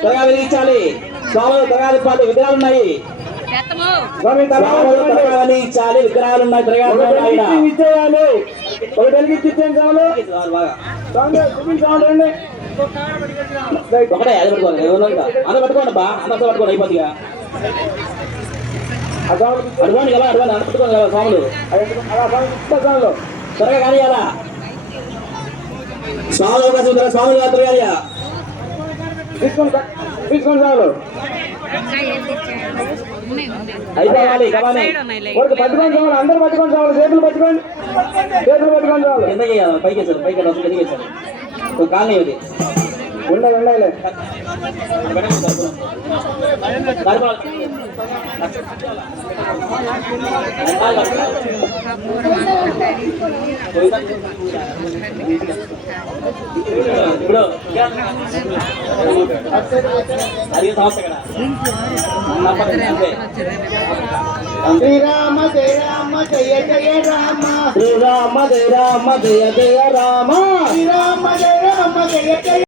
త్వరగా వెలిగించాలి స్వాములు. త్వరగా తిప్పాలి. విగ్రహాలు ఉన్నాయి. ఇచ్చాలి. విగ్రహాలు ఉన్నాయి. త్వరగా ఇచ్చేయాలి. ఒకటి వెలిగించాలి. ఒకటే అది పట్టుకోండి. అందరూ పట్టుకోండి బా. అందరితో పట్టుకోండి. అయిపోతుందిగా అడుకోండి కదా. అడుగుని పట్టుకోండి కదా స్వాములు. త్వరగా కానీ అలా స్వాములు అవకాశం స్వాములు త్వరగా తీసుకోండి. స్వాములు అయిపోవాలి. పట్టుకోండి చాలు. అందరూ పట్టుకోండి చాలు. చేతులు పట్టుకోండి. చాలు. ఎంత చేయాలి? పైకి పైకి ఎందుకు వేసారు? కాలనీ ఇది ఉండాలి. ఉండాలి. ఇప్పుడు శ్రీరామ జయ రామ జయ జయ రామ. శ్రీరామ జయ రామ జయ జయ రామ. శ్రీరామ జయ రామ జయ జయ